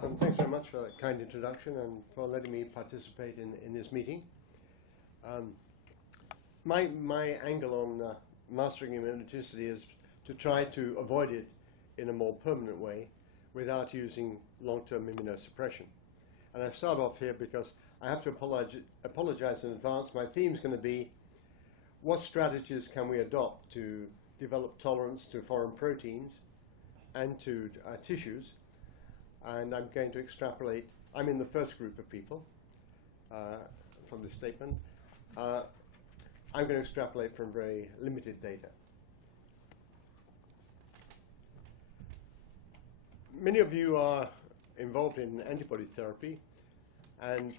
Thanks very much for that kind introduction and for letting me participate in this meeting. My angle on mastering immunogenicity is to try to avoid it in a more permanent way without using long-term immunosuppression. And I start off here because I have to apologize in advance. My theme is going to be what strategies can we adopt to develop tolerance to foreign proteins and to tissues. And I'm going to extrapolate. I'm in the first group of people from this statement. I'm going to extrapolate from very limited data. Many of you are involved in antibody therapy and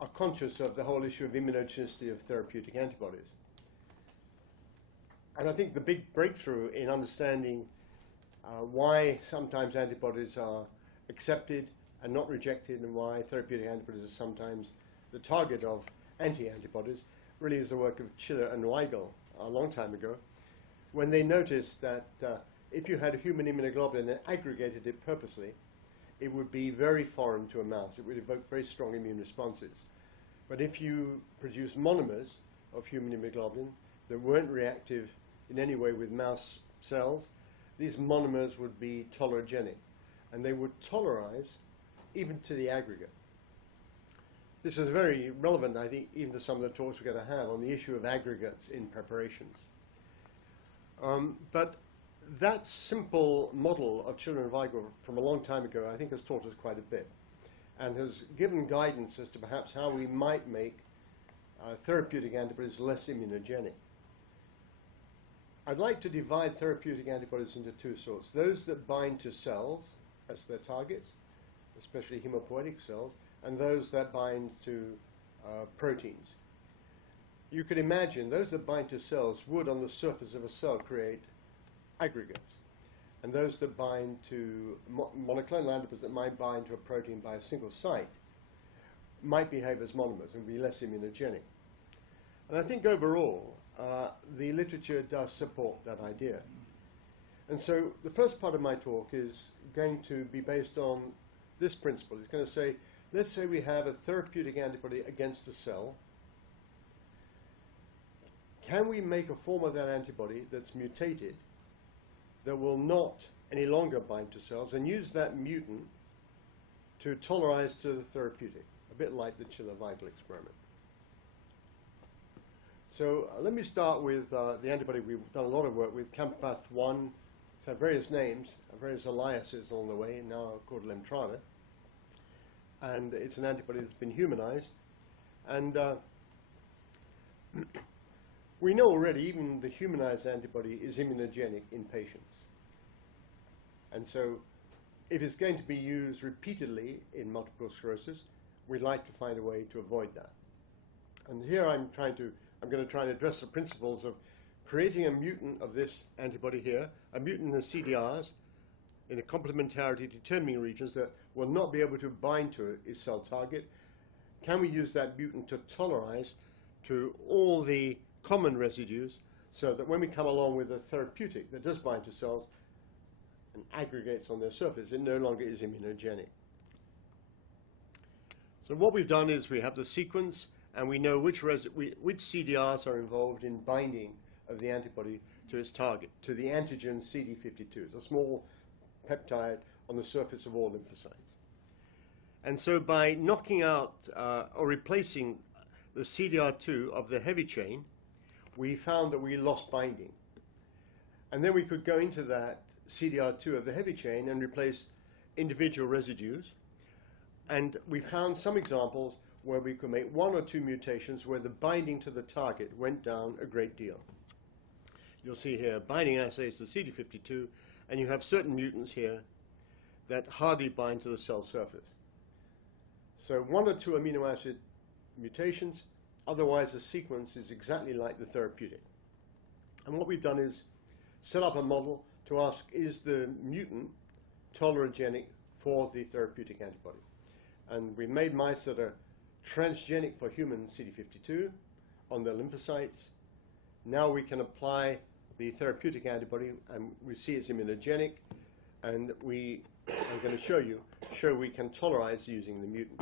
are conscious of the whole issue of immunogenicity of therapeutic antibodies. And I think the big breakthrough in understanding why sometimes antibodies are accepted and not rejected, and why therapeutic antibodies are sometimes the target of anti-antibodies, really is the work of Chiller and Weigel a long time ago, when they noticed that if you had a human immunoglobulin and aggregated it purposely, it would be very foreign to a mouse. It would evoke very strong immune responses. But if you produce monomers of human immunoglobulin that weren't reactive in any way with mouse cells, these monomers would be tolerogenic, and they would tolerize even to the aggregate. This is very relevant, I think, even to some of the talks we're going to have on the issue of aggregates in preparations. But that simple model of Chiller and Weigel from a long time ago, I think, has taught us quite a bit and has given guidance as to perhaps how we might make therapeutic antibodies less immunogenic. I'd like to divide therapeutic antibodies into two sorts: those that bind to cells as their targets, especially hematopoietic cells, and those that bind to proteins. You could imagine those that bind to cells would, on the surface of a cell, create aggregates. And those that bind to monoclonal antibodies that might bind to a protein by a single site might behave as monomers and be less immunogenic. And I think overall, the literature does support that idea. And so the first part of my talk is going to be based on this principle. It's going to say, let's say we have a therapeutic antibody against a cell. Can we make a form of that antibody that's mutated that will not any longer bind to cells and use that mutant to tolerize to the therapeutic, a bit like the Chiller-Weigel experiment? So let me start with the antibody we've done a lot of work with, Campath-1. It's had various names, various aliases along the way, now called Lemtrada. And it's an antibody that's been humanized. And we know already even the humanized antibody is immunogenic in patients. And so if it's going to be used repeatedly in multiple sclerosis, we'd like to find a way to avoid that. And here I'm going to try and address the principles of creating a mutant of this antibody here, a mutant in the CDRs, in the complementarity determining regions that will not be able to bind to its cell target. Can we use that mutant to tolerize to all the common residues so that when we come along with a therapeutic that does bind to cells and aggregates on their surface, it no longer is immunogenic? So what we've done is we have the sequence, and we know which CDRs are involved in binding of the antibody to its target, to the antigen CD52. It's a small peptide on the surface of all lymphocytes. And so by knocking out or replacing the CDR2 of the heavy chain, we found that we lost binding. And then we could go into that CDR2 of the heavy chain and replace individual residues. And we found some examples where we could make one or two mutations where the binding to the target went down a great deal. You'll see here binding assays to CD52, and you have certain mutants here that hardly bind to the cell surface. So one or two amino acid mutations, otherwise the sequence is exactly like the therapeutic. And what we've done is set up a model to ask, is the mutant tolerogenic for the therapeutic antibody? And we made mice that are transgenic for human CD52 on their lymphocytes. Now we can apply the therapeutic antibody, and we see it's immunogenic, and we are going to show you show we can tolerize using the mutant.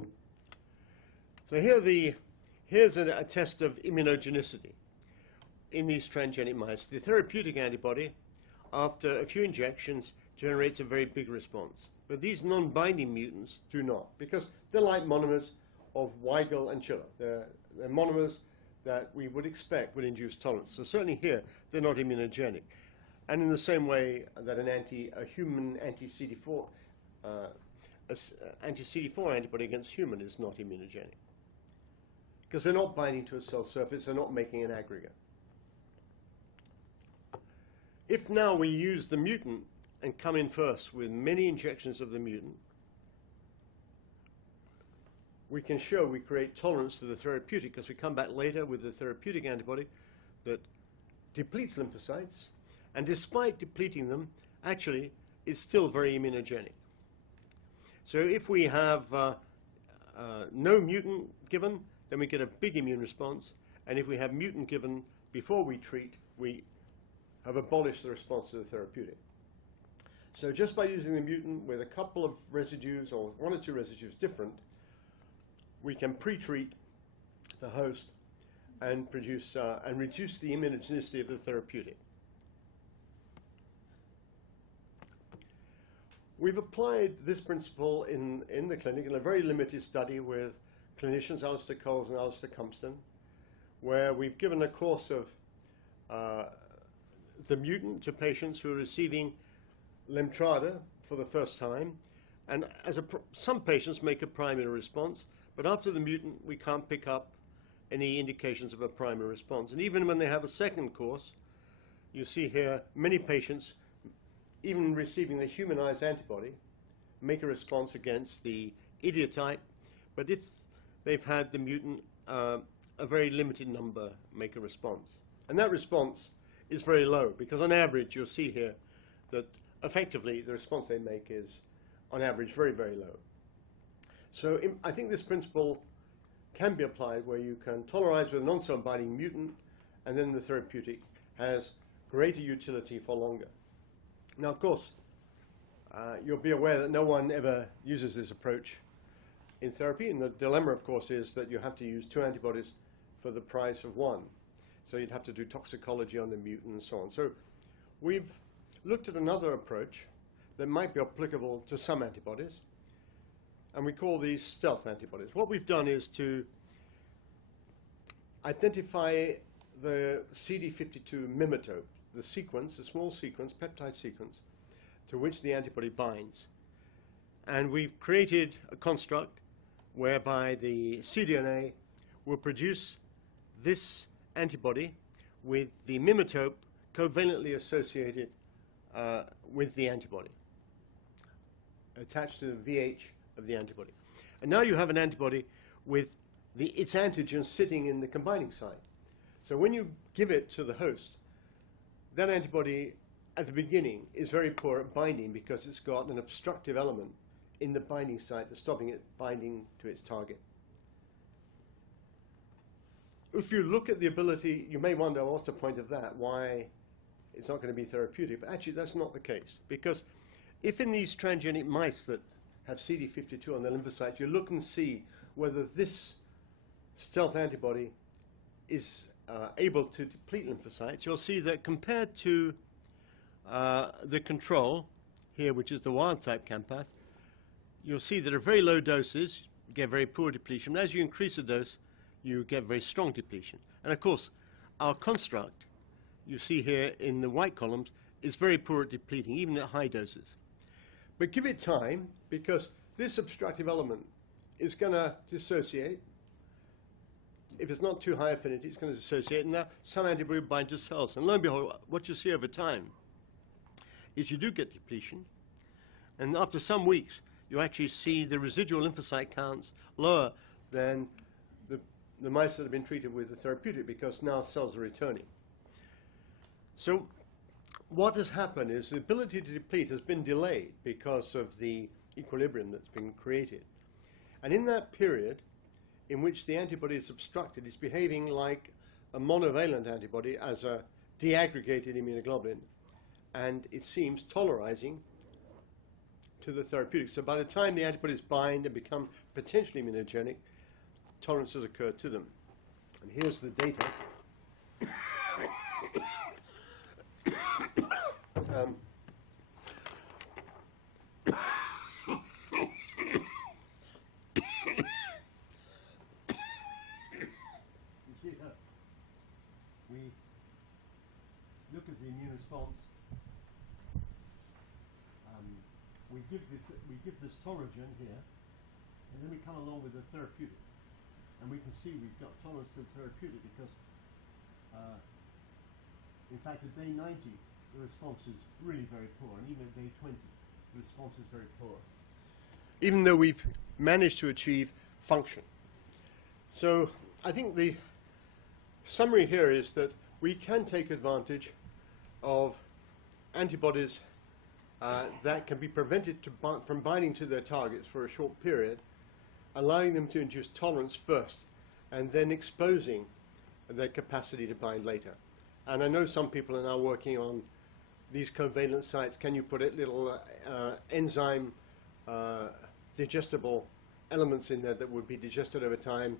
So here's a test of immunogenicity in these transgenic mice. The therapeutic antibody, after a few injections, generates a very big response. But these non-binding mutants do not, because they're like monomers of Weigel and Schiller. They're monomers that we would expect would induce tolerance. So certainly here, they're not immunogenic. And in the same way that a human anti-CD4 antibody against human is not immunogenic, because they're not binding to a cell surface, they're not making an aggregate. If now we use the mutant and come in first with many injections of the mutant, we can show we create tolerance to the therapeutic, because we come back later with the therapeutic antibody that depletes lymphocytes, and despite depleting them, actually is still very immunogenic. So if we have no mutant given, then we get a big immune response, and if we have mutant given before we treat, we have abolished the response to the therapeutic. So just by using the mutant with a couple of residues, or one or two residues different, we can pre-treat the host and produce and reduce the immunogenicity of the therapeutic. We've applied this principle in the clinic in a very limited study with clinicians, Alistair Coles and Alistair Compston, where we've given a course of the mutant to patients who are receiving Lemtrada for the first time, and some patients make a primary response, but after the mutant we can't pick up any indications of a primary response. And even when they have a second course, you see here many patients, even receiving the humanized antibody, make a response against the idiotype, but if they've had the mutant, a very limited number make a response. And that response is very low, because on average you'll see here that effectively the response they make is on average very, very low. So I think this principle can be applied where you can tolerize with a non-cell binding mutant, and then the therapeutic has greater utility for longer. Now, of course, you'll be aware that no one ever uses this approach in therapy, and the dilemma, of course, is that you have to use 2 antibodies for the price of 1. So you'd have to do toxicology on the mutant and so on. So we've looked at another approach that might be applicable to some antibodies, and we call these stealth antibodies. What we've done is to identify the CD52 mimetope, the sequence, the small sequence, peptide sequence, to which the antibody binds. And we've created a construct whereby the cDNA will produce this antibody with the mimetope covalently associated with the antibody, attached to the VH of the antibody. And now you have an antibody with its antigen sitting in the combining site. So when you give it to the host, that antibody at the beginning is very poor at binding, because it's got an obstructive element in the binding site that's stopping it binding to its target. If you look at the ability, you may wonder, what's the point of that? Why it's not going to be therapeutic? But actually that's not the case, because if in these transgenic mice that have CD52 on their lymphocytes, you look and see whether this stealth antibody is able to deplete lymphocytes, you'll see that compared to the control here, which is the wild-type campath, you'll see that at very low doses you get very poor depletion. But as you increase the dose, you get very strong depletion. And of course, our construct, you see here in the white columns, is very poor at depleting, even at high doses. But give it time, because this obstructive element is going to dissociate. If it's not too high affinity, it's going to dissociate, and now some antibody will bind to cells. And lo and behold, what you see over time is you do get depletion, and after some weeks, you actually see the residual lymphocyte counts lower than the mice that have been treated with the therapeutic, because now cells are returning. So what has happened is the ability to deplete has been delayed because of the equilibrium that's been created. And in that period in which the antibody is obstructed, it's behaving like a monovalent antibody as a deaggregated immunoglobulin, and it seems tolerizing to the therapeutic. So by the time the antibodies bind and become potentially immunogenic, tolerances occur to them. And here's the data. We look at the immune response. We give this tologen here, and then we come along with the therapeutic. And we can see we've got tolerance to the therapeutic because, in fact, at day 90, the response is really very poor, and even at day 20, the response is very poor, even though we've managed to achieve function. So I think the summary here is that we can take advantage of antibodies that can be prevented from binding to their targets for a short period, allowing them to induce tolerance first, and then exposing their capacity to bind later. And I know some people are now working on these covalent sites. Can you put little enzyme digestible elements in there that would be digested over time,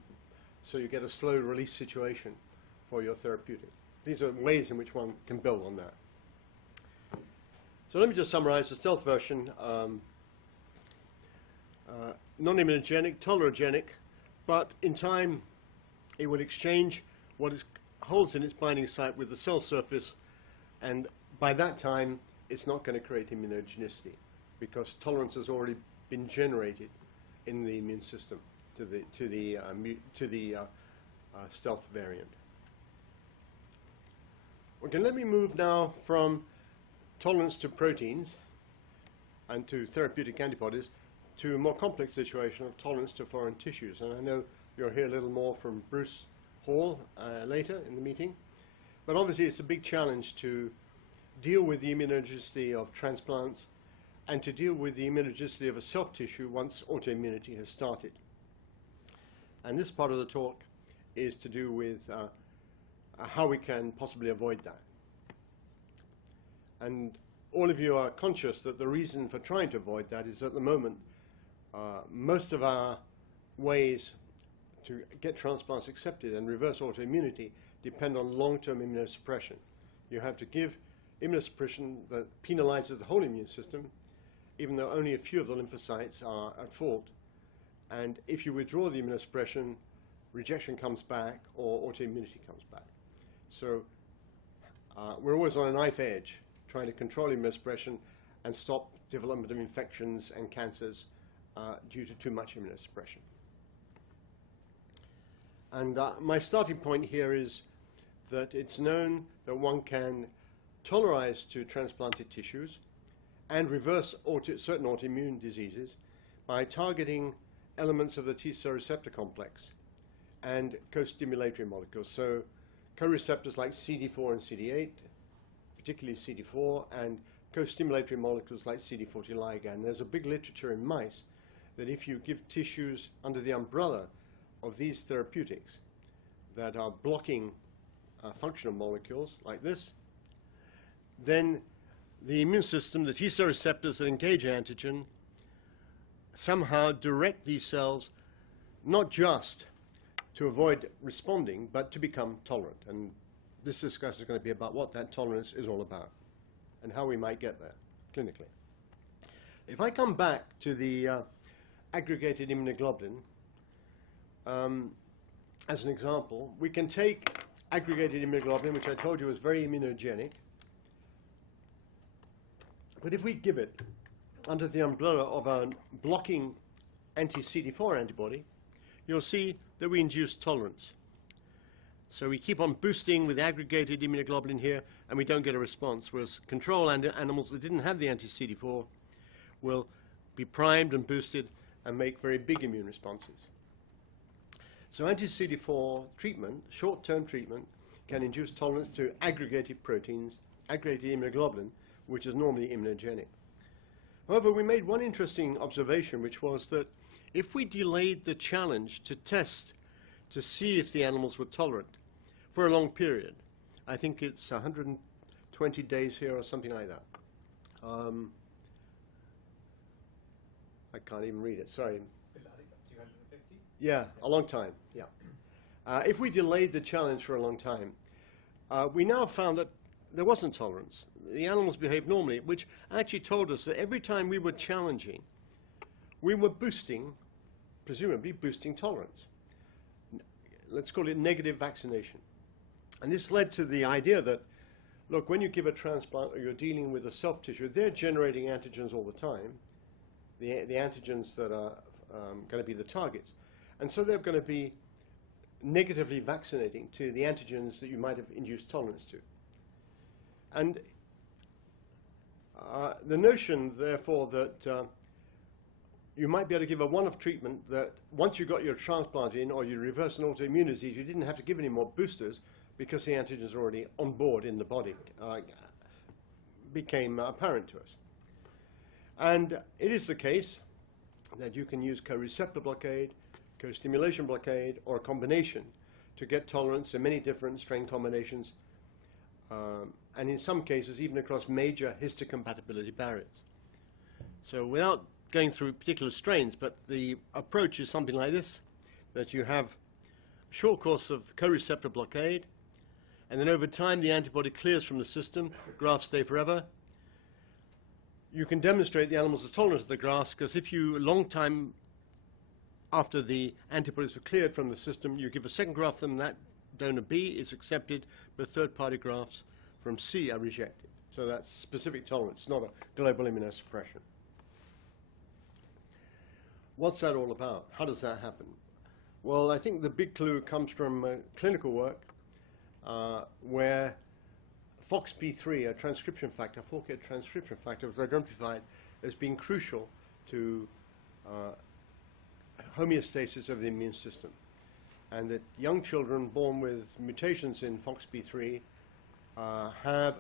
so you get a slow release situation for your therapeutic? These are ways in which one can build on that. So let me just summarize the stealth version. Non-immunogenic, tolerogenic, but in time it will exchange what it holds in its binding site with the cell surface, and by that time it's not going to create immunogenicity because tolerance has already been generated in the immune system to the stealth variant. Okay, let me move now from tolerance to proteins and to therapeutic antibodies to a more complex situation of tolerance to foreign tissues. And I know you'll hear a little more from Bruce Hall later in the meeting. But obviously it's a big challenge to deal with the immunogenicity of transplants and to deal with the immunogenicity of a self-tissue once autoimmunity has started. And this part of the talk is to do with how we can possibly avoid that. And all of you are conscious that the reason for trying to avoid that is at the moment most of our ways to get transplants accepted and reverse autoimmunity depend on long-term immunosuppression. You have to give immunosuppression that penalizes the whole immune system, even though only a few of the lymphocytes are at fault. And if you withdraw the immunosuppression, rejection comes back or autoimmunity comes back. So we're always on a knife edge trying to control immunosuppression and stop development of infections and cancers due to too much immunosuppression. And my starting point here is that it's known that one can tolerize to transplanted tissues and reverse certain autoimmune diseases by targeting elements of the T-cell receptor complex and co-stimulatory molecules. So co-receptors like CD4 and CD8, particularly CD4, and co-stimulatory molecules like CD40 ligand. There's a big literature in mice that if you give tissues under the umbrella of these therapeutics that are blocking functional molecules like this, then the immune system, the T-cell receptors that engage antigen, somehow direct these cells not just to avoid responding, but to become tolerant. And this discussion is going to be about what that tolerance is all about and how we might get there clinically. If I come back to the aggregated immunoglobulin, as an example, we can take aggregated immunoglobulin, which I told you was very immunogenic, but if we give it under the umbrella of a blocking anti-CD4 antibody, you'll see that we induce tolerance. So we keep on boosting with aggregated immunoglobulin here, and we don't get a response, whereas control animals that didn't have the anti-CD4 will be primed and boosted and make very big immune responses. So anti-CD4 treatment, short-term treatment, can induce tolerance to aggregated proteins, aggregated immunoglobulin, which is normally immunogenic. However, we made one interesting observation, which was that if we delayed the challenge to test to see if the animals were tolerant for a long period, I think it's 120 days here or something like that, I can't even read it, sorry. I think 250? Yeah, a long time, yeah. If we delayed the challenge for a long time, we now found that there wasn't tolerance. The animals behaved normally, which actually told us that every time we were challenging, we were boosting, presumably boosting tolerance. Let's call it negative vaccination. And this led to the idea that, look, when you give a transplant or you're dealing with a self tissue, they're generating antigens all the time, the antigens that are going to be the targets. And so they're going to be negatively vaccinating to the antigens that you might have induced tolerance to. And the notion, therefore, that you might be able to give a one-off treatment that once you got your transplant in or you reverse an autoimmune disease, you didn't have to give any more boosters because the antigens are already on board in the body, became apparent to us. And it is the case that you can use co-receptor blockade, co-stimulation blockade, or a combination to get tolerance in many different strain combinations, and in some cases even across major histocompatibility barriers. So without going through particular strains, but the approach is something like this, that you have a short course of co-receptor blockade, and then over time the antibody clears from the system, grafts stay forever. You can demonstrate the animals are tolerant to the grafts, because if you, a long time after the antibodies are cleared from the system, you give a second graft to them, that donor B is accepted, but third-party grafts from C are rejected. So that's specific tolerance, not a global immunosuppression. What's that all about? How does that happen? Well, I think the big clue comes from clinical work where FOXP3, a transcription factor, fork transcription factor, was identified as being crucial to homeostasis of the immune system. And that young children born with mutations in FOXP3 have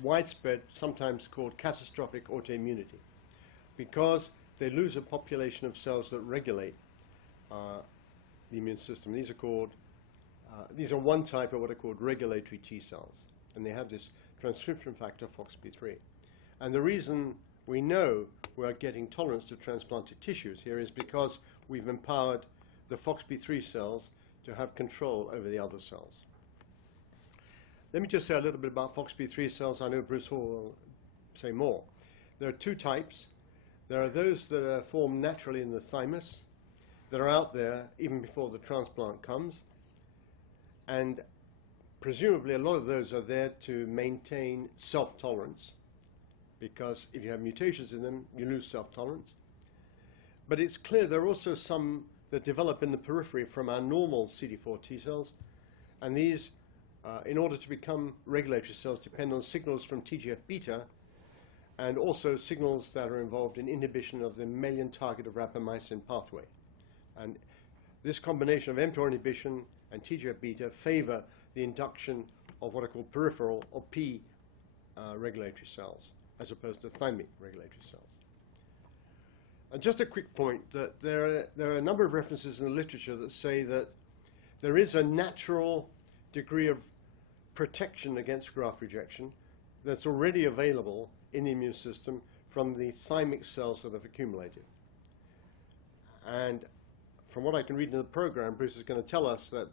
widespread, sometimes called catastrophic autoimmunity, because they lose a population of cells that regulate the immune system. These are called, these are one type of what are called regulatory T cells, and they have this transcription factor FOXP3. And the reason we know we are getting tolerance to transplanted tissues here is because we've empowered the FOXP3 cells to have control over the other cells. Let me just say a little bit about FOXP3 cells. I know Bruce Hall will say more. There are two types. There are those that are formed naturally in the thymus, that are out there even before the transplant comes, and presumably a lot of those are there to maintain self-tolerance, because if you have mutations in them, you lose self-tolerance. But it's clear there are also some that develop in the periphery from our normal CD4 T cells, and these, in order to become regulatory cells, depend on signals from TGF-beta, and also signals that are involved in inhibition of the mammalian target of rapamycin pathway. And this combination of mTOR inhibition and TGF-beta favor the induction of what are called peripheral, or P, regulatory cells, as opposed to thymic regulatory cells. And just a quick point, that there are a number of references in the literature that say that there is a natural degree of protection against graft rejection that's already available in the immune system from the thymic cells that have accumulated. And from what I can read in the program, Bruce is going to tell us that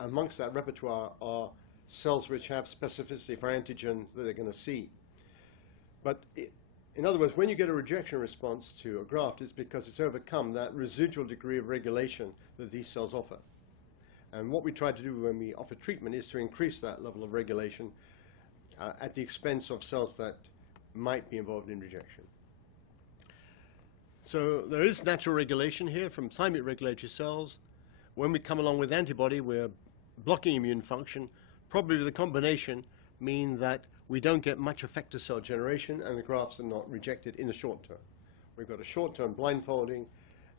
amongst that repertoire are cells which have specificity for antigen that they're going to see. But in other words, when you get a rejection response to a graft, it's because it's overcome that residual degree of regulation that these cells offer. And what we try to do when we offer treatment is to increase that level of regulation at the expense of cells that might be involved in rejection. So there is natural regulation here from thymic regulatory cells. When we come along with antibody, we're blocking immune function, probably with a combination mean that we don't get much effector cell generation and the grafts are not rejected in the short term. We've got a short-term blindfolding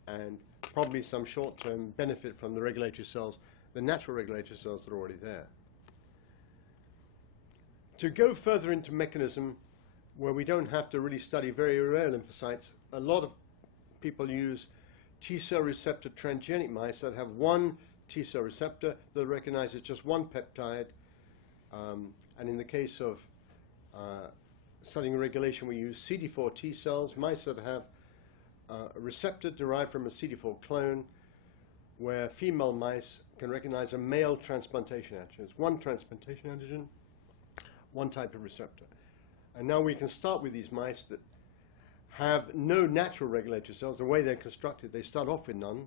and probably some short-term benefit from the regulatory cells, the natural regulatory cells that are already there. To go further into mechanism where we don't have to really study very rare lymphocytes, a lot of people use T-cell receptor transgenic mice that have one T-cell receptor that recognizes just one peptide. And in the case of studying regulation, we use CD4 T cells, mice that have a receptor derived from a CD4 clone where female mice can recognize a male transplantation antigen. It's one transplantation antigen, one type of receptor. And now we can start with these mice that have no natural regulator cells. The way they're constructed, they start off with none.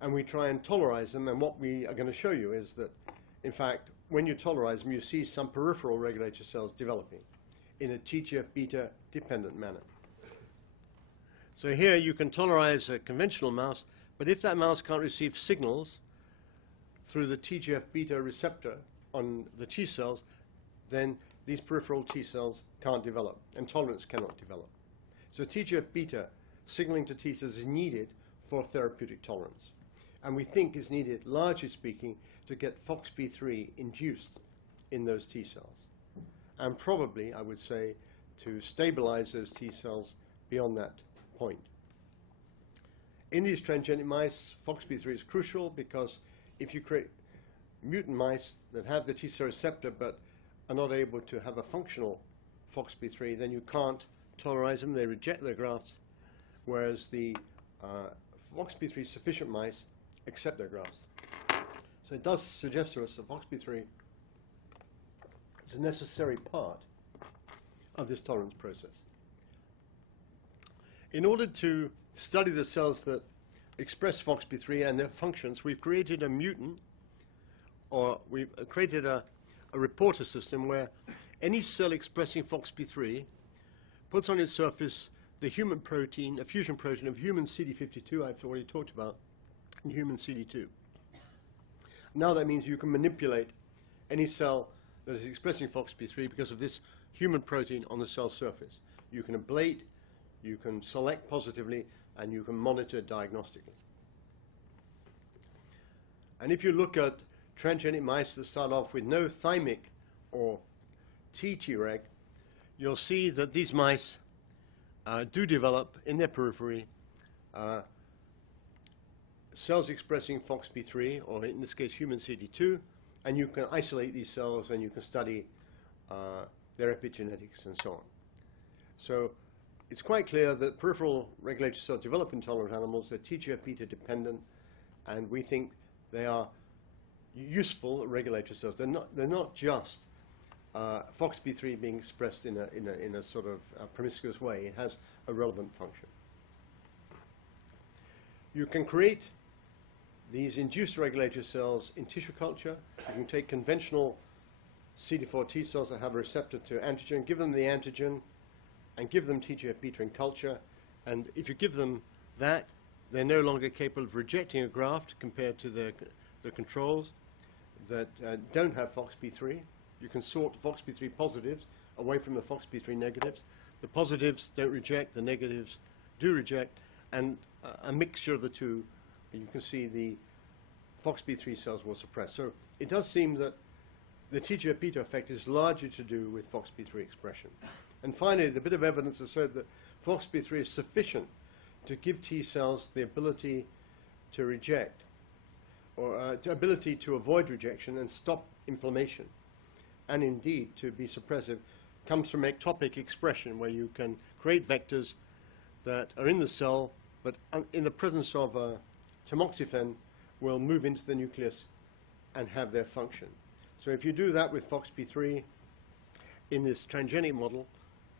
And we try and tolerize them. And what we are going to show you is that, in fact, when you tolerize them, you see some peripheral regulator cells developing in a TGF-beta dependent manner. So here you can tolerize a conventional mouse, but if that mouse can't receive signals through the TGF-beta receptor on the T cells, then these peripheral T cells can't develop, and tolerance cannot develop. So TGF-beta signaling to T cells is needed for therapeutic tolerance. And we think is needed, largely speaking, to get FOXP3 induced in those T cells. And probably, I would say, to stabilize those T cells beyond that point. In these transgenic mice, FOXP3 is crucial because if you create mutant mice that have the T cell receptor but are not able to have a functional FOXP3, then you can't tolerize them. They reject their grafts, whereas the FOXP3 sufficient mice accept their grafts. So it does suggest to us that FOXP3 is a necessary part of this tolerance process. In order to study the cells that express FOXP3 and their functions, we've created a mutant, or we've created a reporter system where any cell expressing FOXP3 puts on its surface the human protein, a fusion protein of human CD52, I've already talked about, and human CD2. Now that means you can manipulate any cell that is expressing FOXP3 because of this human protein on the cell surface. You can ablate, you can select positively, and you can monitor diagnostically. And if you look at transgenic mice that start off with no thymic or T-Treg, you'll see that these mice do develop in their periphery cells expressing FOXP3, or in this case human CD2, and you can isolate these cells and you can study their epigenetics and so on. So it's quite clear that peripheral regulator cells develop in tolerant animals. They're TGF-beta dependent, and we think they are useful regulator cells. They're not just FOXP3 being expressed in a sort of promiscuous way. It has a relevant function. You can create these induced regulator cells in tissue culture. You can take conventional CD4 T cells that have a receptor to antigen, give them the antigen, and give them TGF-beta in culture. And if you give them that, they're no longer capable of rejecting a graft compared to the controls that don't have FOXP3. You can sort FOXP3 positives away from the FOXP3 negatives. The positives don't reject, the negatives do reject, and a mixture of the two, you can see the FOXP3 cells will suppress. So it does seem that the TGF-beta effect is largely to do with FOXP3 expression. And finally, the bit of evidence has said that FOXP3 is sufficient to give T cells the ability to reject, or the ability to avoid rejection and stop inflammation, and indeed to be suppressive, comes from ectopic expression, where you can create vectors that are in the cell, but in the presence of tamoxifen will move into the nucleus and have their function. So if you do that with FOXP3 in this transgenic model,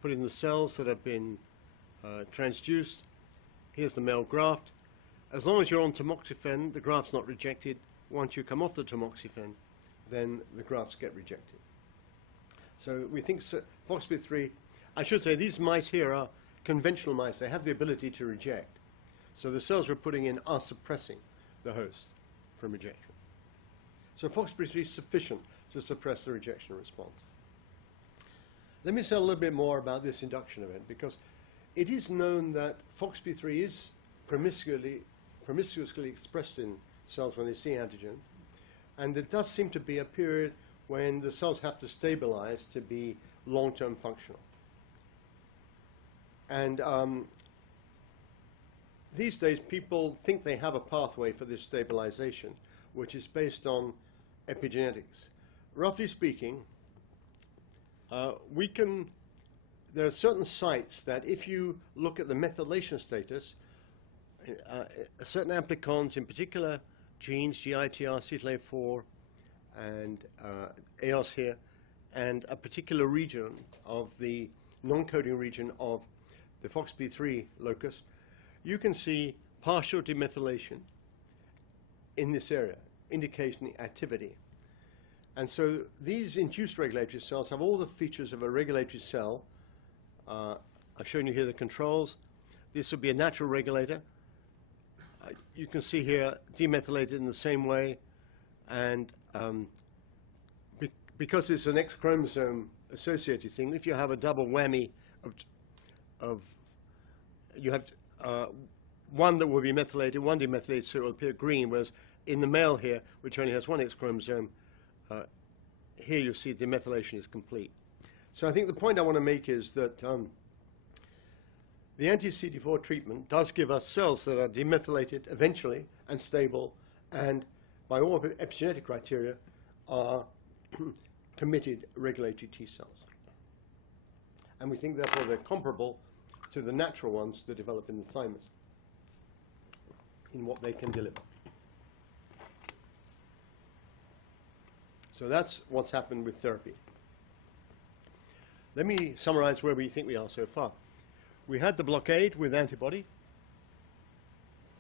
put in the cells that have been transduced, here's the male graft. As long as you're on tamoxifen, the graft's not rejected. Once you come off the tamoxifen, then the grafts get rejected. So we think FOXP3, I should say these mice here are conventional mice. They have the ability to reject. So the cells we're putting in are suppressing the host from rejection. So FOXP3 is sufficient to suppress the rejection response. Let me say a little bit more about this induction event, because it is known that FOXP3 is promiscuously expressed in cells when they see antigen, and there does seem to be a period when the cells have to stabilize to be long-term functional. And these days people think they have a pathway for this stabilization, which is based on epigenetics. Roughly speaking, we can there are certain sites that if you look at the methylation status, certain amplicons, in particular genes, GITR, CTLA4, and AOS here, and a particular region of the non-coding region of the FOXP3 locus, you can see partial demethylation in this area, indicating activity. And so these induced regulatory cells have all the features of a regulatory cell. I've shown you here the controls. This would be a natural regulator. You can see here demethylated in the same way, and because it's an X chromosome associated thing, if you have a double whammy of you have one that will be methylated, one demethylated, so it will appear green, whereas in the male here, which only has one X chromosome, here you see demethylation is complete. So I think the point I want to make is that the anti-CD4 treatment does give us cells that are demethylated eventually and stable, and by all epigenetic criteria are committed regulatory T cells. And we think therefore they're comparable to the natural ones that develop in the thymus in what they can deliver. So that's what's happened with therapy. Let me summarize where we think we are so far. We had the blockade with antibody,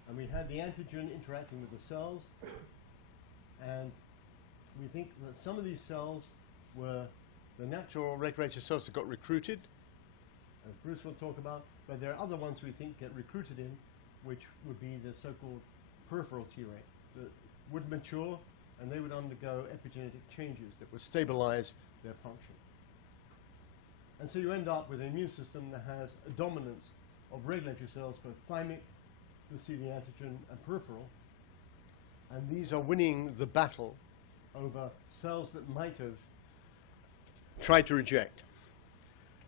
and we had the antigen interacting with the cells, and we think that some of these cells were the natural regulatory cells that got recruited, as Bruce will talk about, but there are other ones we think get recruited in, which would be the so-called peripheral Treg that would mature, and they would undergo epigenetic changes that would stabilize their function. And so you end up with an immune system that has a dominance of regulatory cells, both thymic, to see the antigen, and peripheral. And these are winning the battle over cells that might have tried to reject.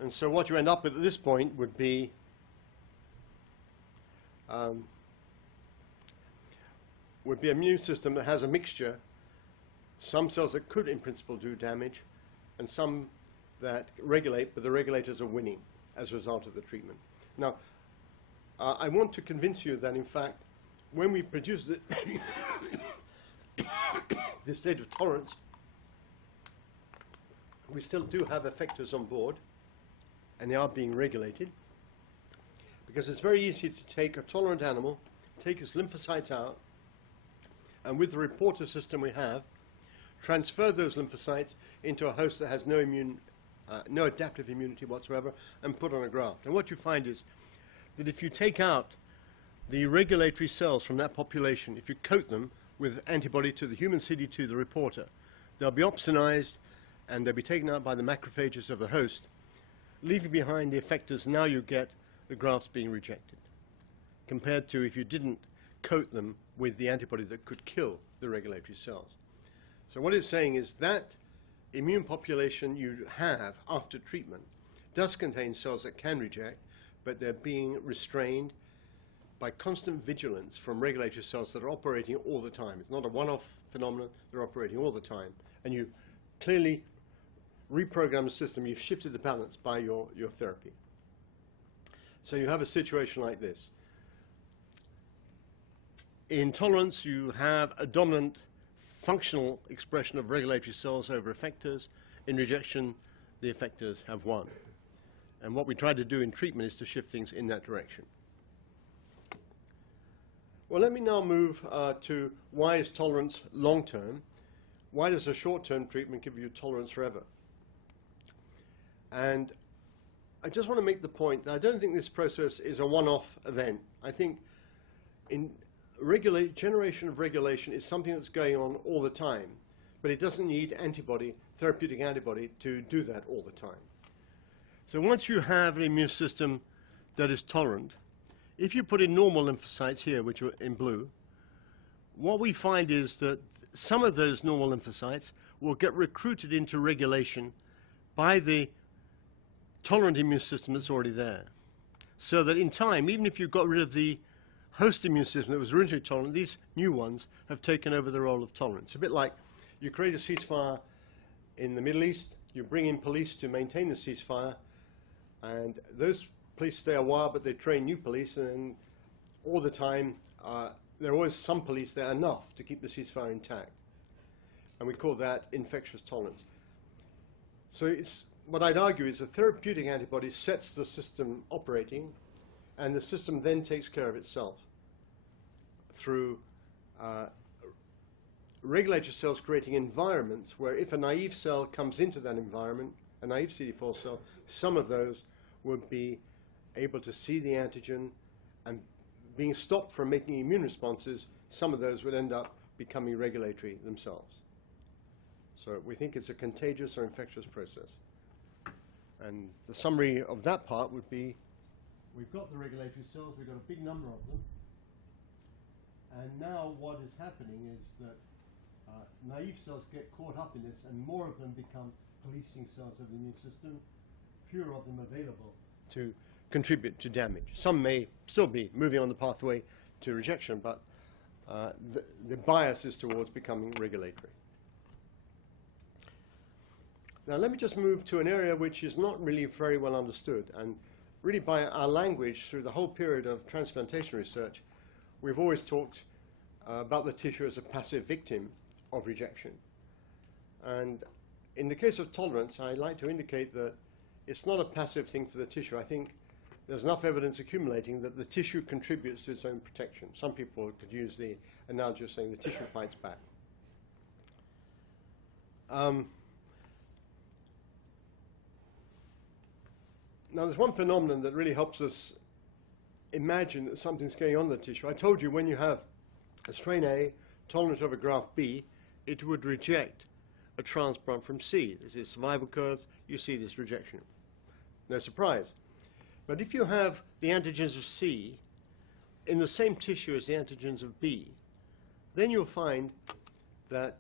And so what you end up with at this point would be an immune system that has a mixture, some cells that could in principle do damage, and some that regulate, but the regulators are winning as a result of the treatment. Now, I want to convince you that, in fact, when we produce this state of tolerance, we still do have effectors on board, and they are being regulated, because it's very easy to take a tolerant animal, take its lymphocytes out, and with the reporter system we have, transfer those lymphocytes into a host that has no adaptive immunity whatsoever, and put on a graft. And what you find is that if you take out the regulatory cells from that population, if you coat them with antibody to the human CD2, the reporter, they'll be opsonized and they'll be taken out by the macrophages of the host, leaving behind the effectors. Now you get the grafts being rejected, compared to if you didn't coat them with the antibody that could kill the regulatory cells. So what it's saying is that immune population you have after treatment does contain cells that can reject, but they're being restrained by constant vigilance from regulatory cells that are operating all the time. It's not a one-off phenomenon, they're operating all the time. And you clearly reprogram the system, you've shifted the balance by your therapy. So you have a situation like this. In tolerance, you have a dominant functional expression of regulatory cells over effectors. In rejection, the effectors have won. And what we try to do in treatment is to shift things in that direction. Well, let me now move to why is tolerance long-term? Why does a short-term treatment give you tolerance forever? And I just want to make the point that I don't think this process is a one-off event. I think in generation of regulation is something that's going on all the time, but it doesn't need therapeutic antibody to do that all the time. So once you have an immune system that is tolerant, if you put in normal lymphocytes here, which are in blue, what we find is that some of those normal lymphocytes will get recruited into regulation by the tolerant immune system that's already there. So that in time, even if you got rid of the host immune system that was originally tolerant, these new ones have taken over the role of tolerance. A bit like you create a ceasefire in the Middle East, you bring in police to maintain the ceasefire, And those police stay a while, but they train new police, and then all the time, there are always some police there enough to keep the ceasefire intact. And we call that infectious tolerance. So it's, what I'd argue is a therapeutic antibody sets the system operating, and the system then takes care of itself through regulator cells creating environments where if a naive cell comes into that environment, a naive CD4 cell, some of those would be able to see the antigen, and being stopped from making immune responses, some of those would end up becoming regulatory themselves. So we think it's a contagious or infectious process. And the summary of that part would be, we've got the regulatory cells, we've got a big number of them, and now what is happening is that naive cells get caught up in this, and more of them become policing cells of the immune system, fewer of them available to contribute to damage. Some may still be moving on the pathway to rejection, but the bias is towards becoming regulatory. Now let me just move to an area which is not really very well understood, and really by our language through the whole period of transplantation research, we've always talked about the tissue as a passive victim of rejection. And in the case of tolerance, I like to indicate that it's not a passive thing for the tissue. I think there's enough evidence accumulating that the tissue contributes to its own protection. Some people could use the analogy of saying the tissue fights back. Now, there's one phenomenon that really helps us imagine that something's going on in the tissue. I told you when you have a strain A tolerant of a graft B, it would reject a transplant from C. This is survival curve. You see this rejection. No surprise. But if you have the antigens of C in the same tissue as the antigens of B, then you'll find that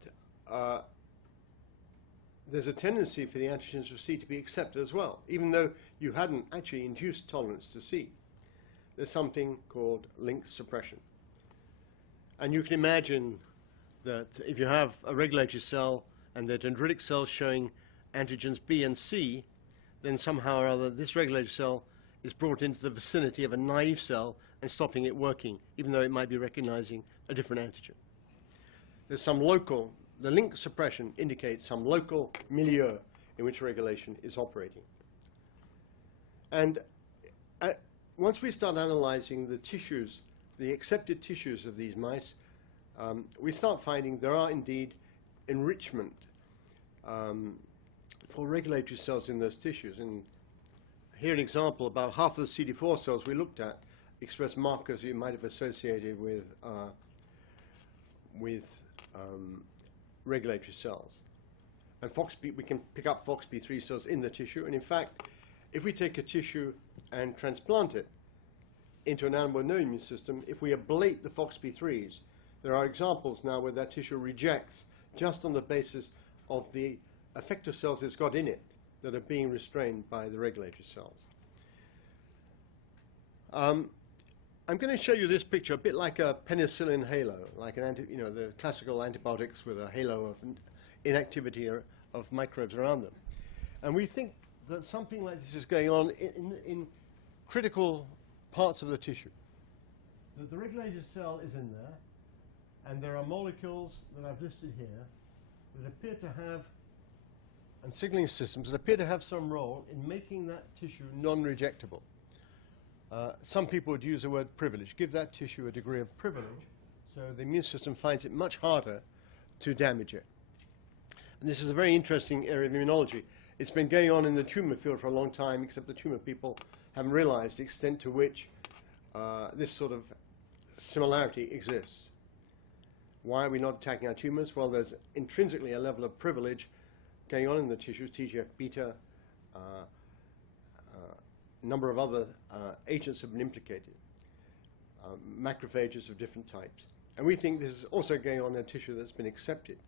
there's a tendency for the antigens of C to be accepted as well, even though you hadn't actually induced tolerance to C. There's something called link suppression. And you can imagine that if you have a regulatory cell and the dendritic cells showing antigens B and C, then somehow or other this regulatory cell is brought into the vicinity of a naive cell and stopping it working, even though it might be recognizing a different antigen. There's some local, the link suppression indicates some local milieu in which regulation is operating. And once we start analyzing the tissues, the accepted tissues of these mice, we start finding there are indeed enrichment for regulatory cells in those tissues. And here an example, about half of the CD4 cells we looked at express markers you might have associated with regulatory cells. And we can pick up FOXP3 cells in the tissue, and in fact, if we take a tissue and transplant it into an animal with no immune system, if we ablate the FOXP3s, there are examples now where that tissue rejects just on the basis of the effector cells it's got in it that are being restrained by the regulatory cells. I'm going to show you this picture a bit like a penicillin halo, like the classical antibiotics with a halo of inactivity of microbes around them. And we think that something like this is going on in critical parts of the tissue. That the regulator cell is in there, and there are molecules that I've listed here that appear to have, and signaling systems that appear to have some role in making that tissue non-rejectable. Some people would use the word privilege, give that tissue a degree of privilege, so the immune system finds it much harder to damage it. And this is a very interesting area of immunology. It's been going on in the tumor field for a long time, except the tumor people haven't realized the extent to which this sort of similarity exists. Why are we not attacking our tumors? Well, there's intrinsically a level of privilege going on in the tissues, TGF-beta, a number of other agents have been implicated, macrophages of different types. And we think this is also going on in a tissue that's been accepted.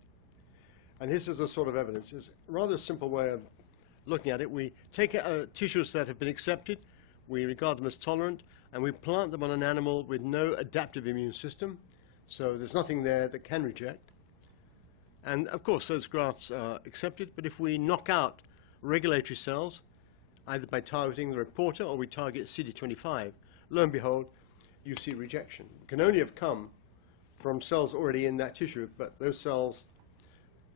And this is a sort of evidence. It's a rather simple way of looking at it. We take tissues that have been accepted, we regard them as tolerant, and we plant them on an animal with no adaptive immune system, so there's nothing there that can reject. And of course those grafts are accepted, but if we knock out regulatory cells, either by targeting the reporter or we target CD25, lo and behold, you see rejection. It can only have come from cells already in that tissue, but those cells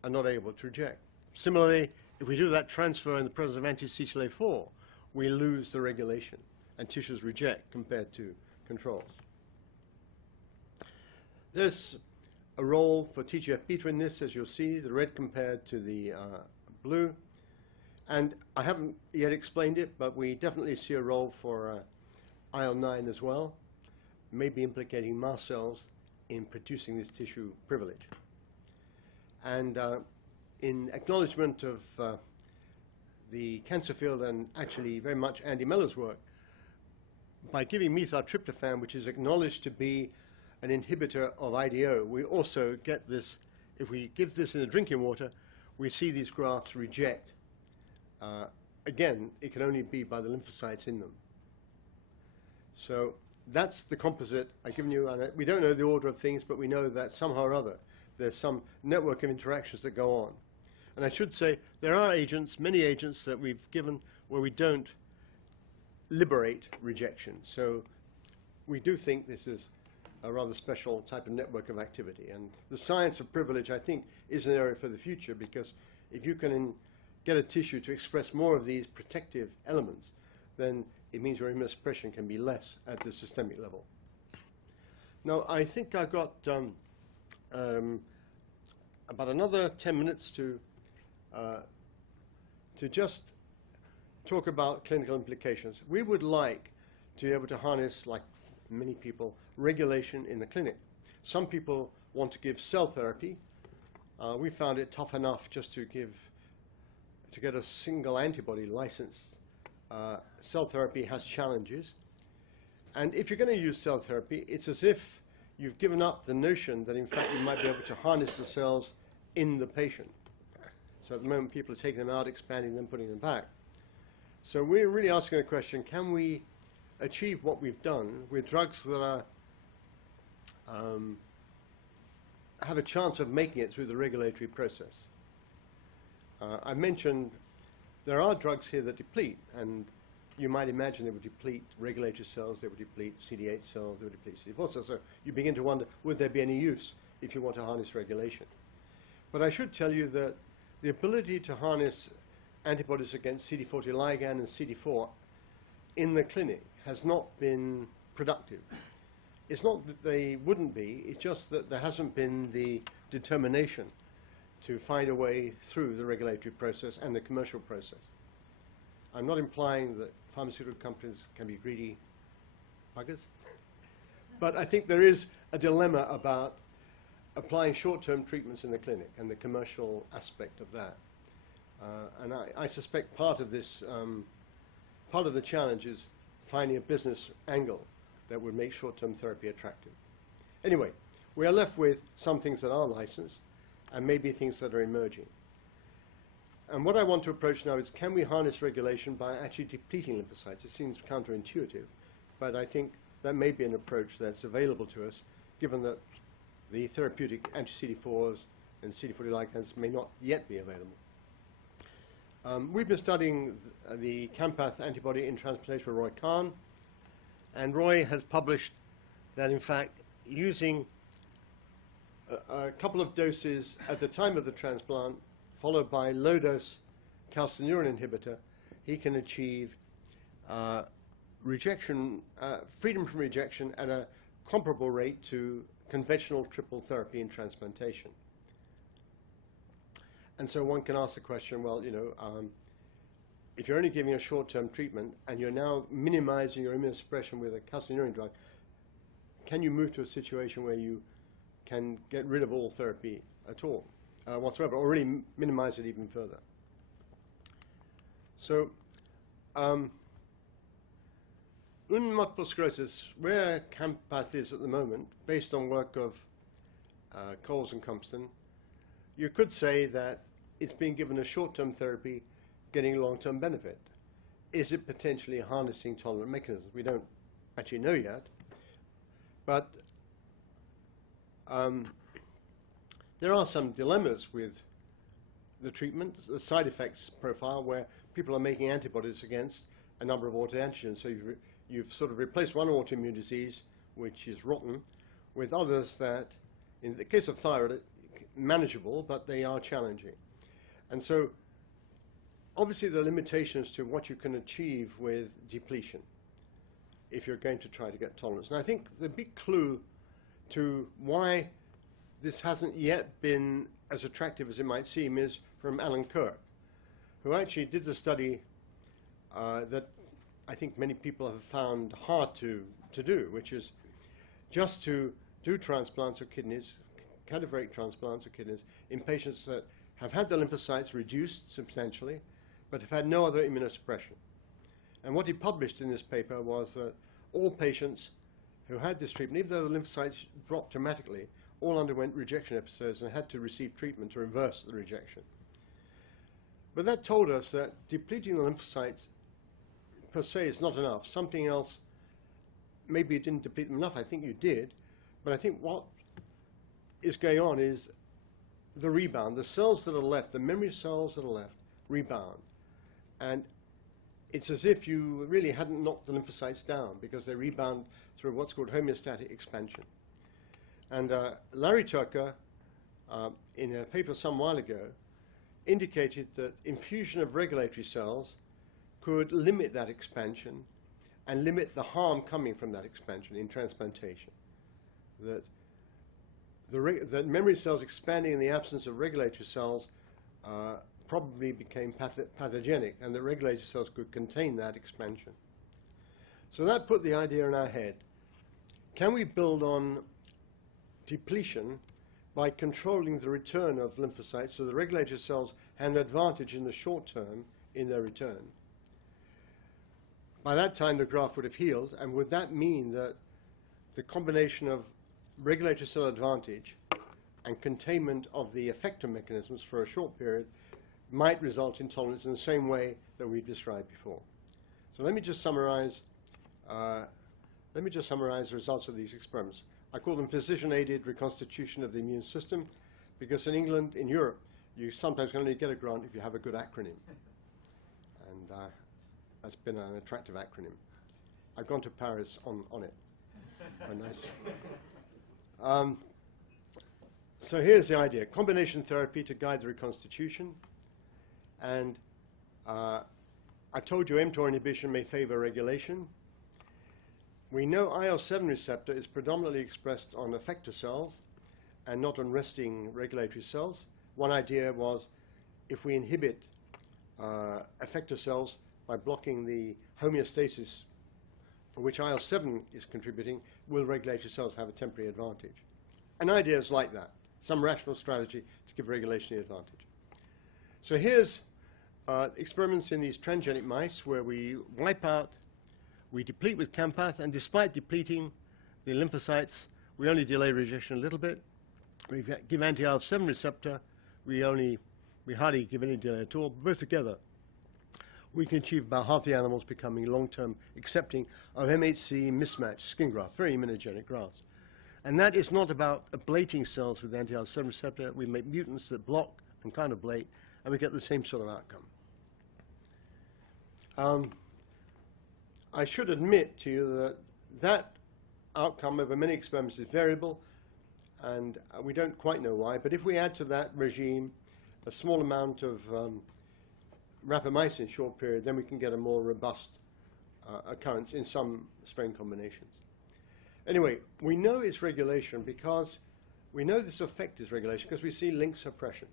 are not able to reject. Similarly, if we do that transfer in the presence of anti-CTLA-4, we lose the regulation, and tissues reject compared to controls. There's a role for TGF-beta in this, as you'll see, the red compared to the blue. And I haven't yet explained it, but we definitely see a role for IL-9 as well, maybe implicating mast cells in producing this tissue privilege. And in acknowledgement of the cancer field and actually very much Andy Meller's work, by giving methyltryptophan, which is acknowledged to be an inhibitor of IDO, we also get this, if we give this in the drinking water, we see these grafts reject. Again, it can only be by the lymphocytes in them. So that's the composite I've given you. And we don't know the order of things, but we know that somehow or other there's some network of interactions that go on. And I should say there are agents, many agents that we've given where we don't liberate rejection. So we do think this is a rather special type of network of activity. And the science of privilege, I think, is an area for the future, because if you can get a tissue to express more of these protective elements, then it means your immunosuppression can be less at the systemic level. Now, I think I've got about another 10 minutes to just talk about clinical implications. We would like to be able to harness, like many people, regulation in the clinic. Some people want to give cell therapy. We found it tough enough just to get a single antibody licensed. Cell therapy has challenges. And if you're going to use cell therapy, it's as if you've given up the notion that, in fact, you might be able to harness the cells in the patient. So at the moment, people are taking them out, expanding them, putting them back. So we're really asking the question, can we achieve what we've done with drugs that are, have a chance of making it through the regulatory process? I mentioned there are drugs here that deplete, and you might imagine they would deplete regulatory cells, they would deplete CD8 cells, they would deplete CD4 cells. So you begin to wonder, would there be any use if you want to harness regulation? But I should tell you that the ability to harness antibodies against CD40 ligand and CD4 in the clinic has not been productive. It's not that they wouldn't be, it's just that there hasn't been the determination to find a way through the regulatory process and the commercial process. I'm not implying that pharmaceutical companies can be greedy buggers, but I think there is a dilemma about applying short-term treatments in the clinic and the commercial aspect of that. And I suspect part of this, part of the challenge is finding a business angle that would make short-term therapy attractive. Anyway, we are left with some things that are licensed and maybe things that are emerging. And what I want to approach now is, can we harness regulation by actually depleting lymphocytes? It seems counterintuitive, but I think that may be an approach that's available to us, given that the therapeutic anti-CD4s and CD40 ligands may not yet be available. We've been studying the Campath antibody in transplantation with Roy Kahn, and Roy has published that, in fact, using a couple of doses at the time of the transplant, followed by low-dose calcineurin inhibitor, he can achieve rejection, freedom from rejection at a comparable rate to conventional triple therapy in transplantation. And so one can ask the question, well, you know, if you're only giving a short-term treatment and you're now minimizing your immunosuppression with a calcineurin drug, can you move to a situation where you can get rid of all therapy at all, whatsoever, or really minimize it even further? So, in multiple sclerosis, where Campath is at the moment, based on work of Coles and Compston, you could say that it's being given a short-term therapy, getting long-term benefit. Is it potentially harnessing tolerant mechanisms? We don't actually know yet. But there are some dilemmas with the treatment, the side effects profile, where people are making antibodies against a number of autoantigens. So you've sort of replaced one autoimmune disease, which is rotten, with others that, in the case of thyroid, are manageable, but they are challenging. And so, obviously, there are limitations to what you can achieve with depletion if you're going to try to get tolerance. And I think the big clue to why this hasn't yet been as attractive as it might seem is from Alan Kirk, who actually did the study that I think many people have found hard to do, which is just to do transplants of kidneys, cadaveric transplants of kidneys, in patients that have had the lymphocytes reduced substantially, but have had no other immunosuppression. And what he published in this paper was that all patients who had this treatment, even though the lymphocytes dropped dramatically, all underwent rejection episodes and had to receive treatment to reverse the rejection. But that told us that depleting the lymphocytes per se is not enough. Something else, maybe you didn't deplete them enough, I think you did, but I think what is going on is the rebound. The cells that are left, the memory cells that are left, rebound. And it's as if you really hadn't knocked the lymphocytes down, because they rebound through what's called homeostatic expansion. And Larry Tucker, in a paper some while ago, indicated that infusion of regulatory cells could limit that expansion and limit the harm coming from that expansion in transplantation. That memory cells expanding in the absence of regulatory cells probably became pathogenic, and the regulatory cells could contain that expansion. So that put the idea in our head. Can we build on depletion by controlling the return of lymphocytes so the regulatory cells have an advantage in the short term in their return? By that time, the graft would have healed, and would that mean that the combination of regulatory cell advantage and containment of the effector mechanisms for a short period might result in tolerance in the same way that we described before? So let me just summarize the results of these experiments. I call them physician-aided reconstitution of the immune system, because in England, in Europe, you sometimes can only get a grant if you have a good acronym. And that's been an attractive acronym. I've gone to Paris on it. Very nice. So here's the idea. Combination therapy to guide the reconstitution. And I told you mTOR inhibition may favor regulation. We know IL-7 receptor is predominantly expressed on effector cells and not on resting regulatory cells. One idea was if we inhibit effector cells by blocking the homeostasis for which IL-7 is contributing, will regulatory cells have a temporary advantage? And ideas like that, some rational strategy to give regulation the advantage. So here's experiments in these transgenic mice where we wipe out, we deplete with Campath, and despite depleting the lymphocytes, we only delay rejection a little bit. We give anti-IL-7 receptor, we hardly give any delay at all. Both together, we can achieve about half the animals becoming long-term accepting of MHC mismatched skin graft, very immunogenic grafts. And that is not about ablating cells with anti-IL-7 receptor. We make mutants that block and kind of ablate, and we get the same sort of outcome. I should admit to you that that outcome over many experiments is variable, and we don't quite know why. But if we add to that regime a small amount of rapamycin short period, then we can get a more robust occurrence in some strain combinations. Anyway, we know it's regulation because we know this effect is regulation because we see link suppression.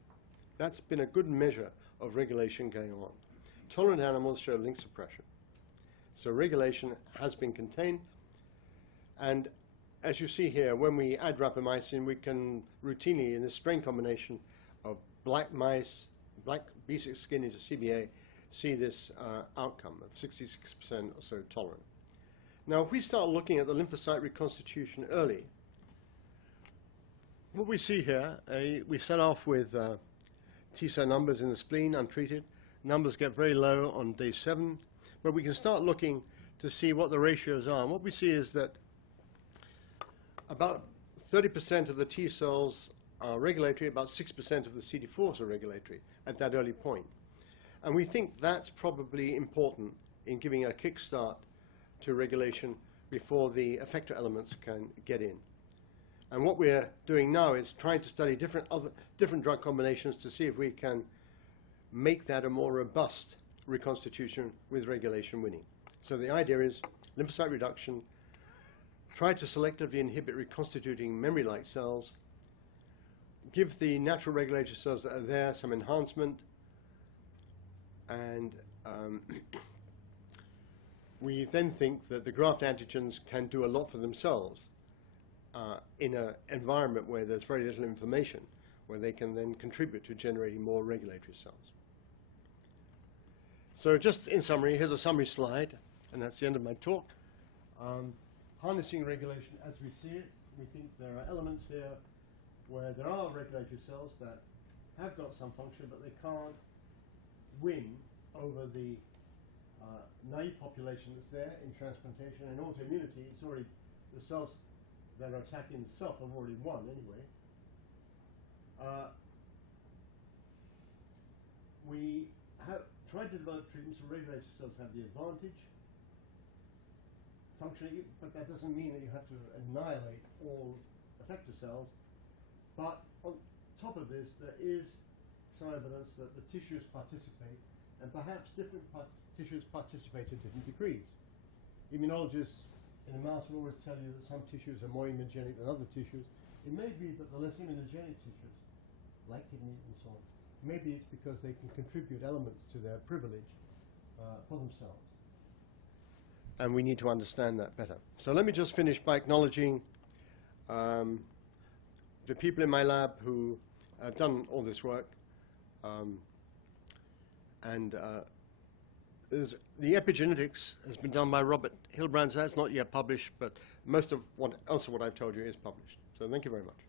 That's been a good measure of regulation going on. Tolerant animals show link suppression. So regulation has been contained. And as you see here, when we add rapamycin, we can routinely, in this strain combination of black mice, black B6 skin into CBA, see this outcome of 66% or so tolerant. Now, if we start looking at the lymphocyte reconstitution early, what we see here, we set off with T cell numbers in the spleen, untreated. Numbers get very low on day 7, but we can start looking to see what the ratios are. And what we see is that about 30% of the T cells are regulatory, about 6% of the CD4s are regulatory at that early point. And we think that's probably important in giving a kickstart to regulation before the effector elements can get in. And what we're doing now is trying to study different drug combinations to see if we can make that a more robust reconstitution with regulation winning. So the idea is lymphocyte reduction, try to selectively inhibit reconstituting memory-like cells, give the natural regulatory cells that are there some enhancement, and we then think that the graft antigens can do a lot for themselves in an environment where there's very little information, where they can then contribute to generating more regulatory cells. So just in summary, here's a summary slide, and that's the end of my talk. Harnessing regulation as we see it, we think there are elements here where there are regulatory cells that have got some function, but they can't win over the naive population that's there in transplantation. And autoimmunity, it's already, the cells that are attacking the self have already won anyway. We have tried to develop treatments where regulatory cells have the advantage functionally, but that doesn't mean that you have to annihilate all effector cells. But on top of this, there is some evidence that the tissues participate, and perhaps different tissues participate to different degrees. Immunologists in a mouse will always tell you that some tissues are more immunogenic than other tissues. It may be that the less immunogenic tissues, like kidney and so on, maybe it's because they can contribute elements to their privilege for themselves. And we need to understand that better. So let me just finish by acknowledging the people in my lab who have done all this work. The epigenetics has been done by Robert Hilbrand. That's not yet published, but most of what I've told you is published. So thank you very much.